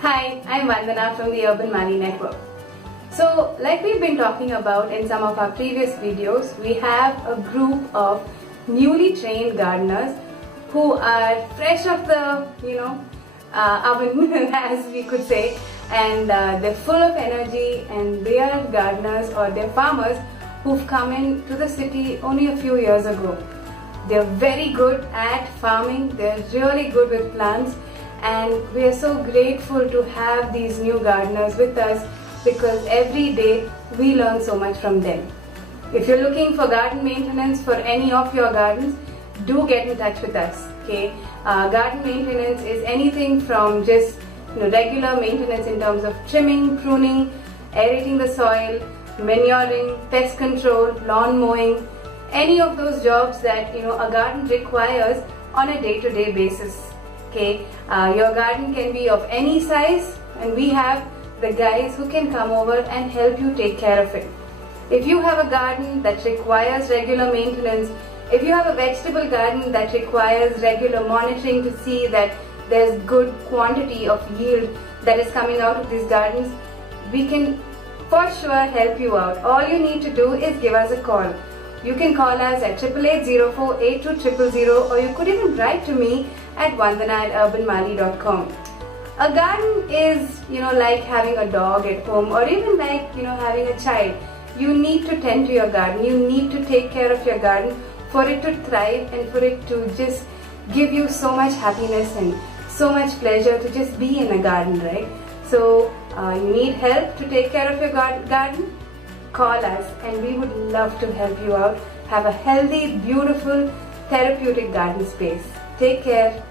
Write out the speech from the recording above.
Hi, I'm Vandana from the UrbanMali's network. So, like we've been talking about in some of our previous videos, we have a group of newly trained gardeners who are fresh off the, oven, as we could say, and they're full of energy, and they are gardeners or they're farmers who've come into the city only a few years ago. They're very good at farming, they're really good with plants, and we are so grateful to have these new gardeners with us because every day we learn so much from them. If you're looking for garden maintenance for any of your gardens, do get in touch with us. Okay, garden maintenance is anything from just regular maintenance in terms of trimming, pruning, aerating the soil, manuring, pest control, lawn mowing, any of those jobs that a garden requires on a day-to-day basis. Okay, your garden can be of any size, and we have the guys who can come over and help you take care of it. If you have a garden that requires regular maintenance, if you have a vegetable garden that requires regular monitoring to see that there's good quantity of yield that is coming out of these gardens, we can for sure help you out. All you need to do is give us a call. You can call us at 8880482000, or you could even write to me at vandana@urbanmali.com. A garden is, like having a dog at home, or even like, having a child. You need to tend to your garden. You need to take care of your garden for it to thrive and for it to just give you so much happiness and so much pleasure to just be in a garden, right? So, you need help to take care of your garden? Call us and we would love to help you out. Have a healthy, beautiful, therapeutic garden space. Take care.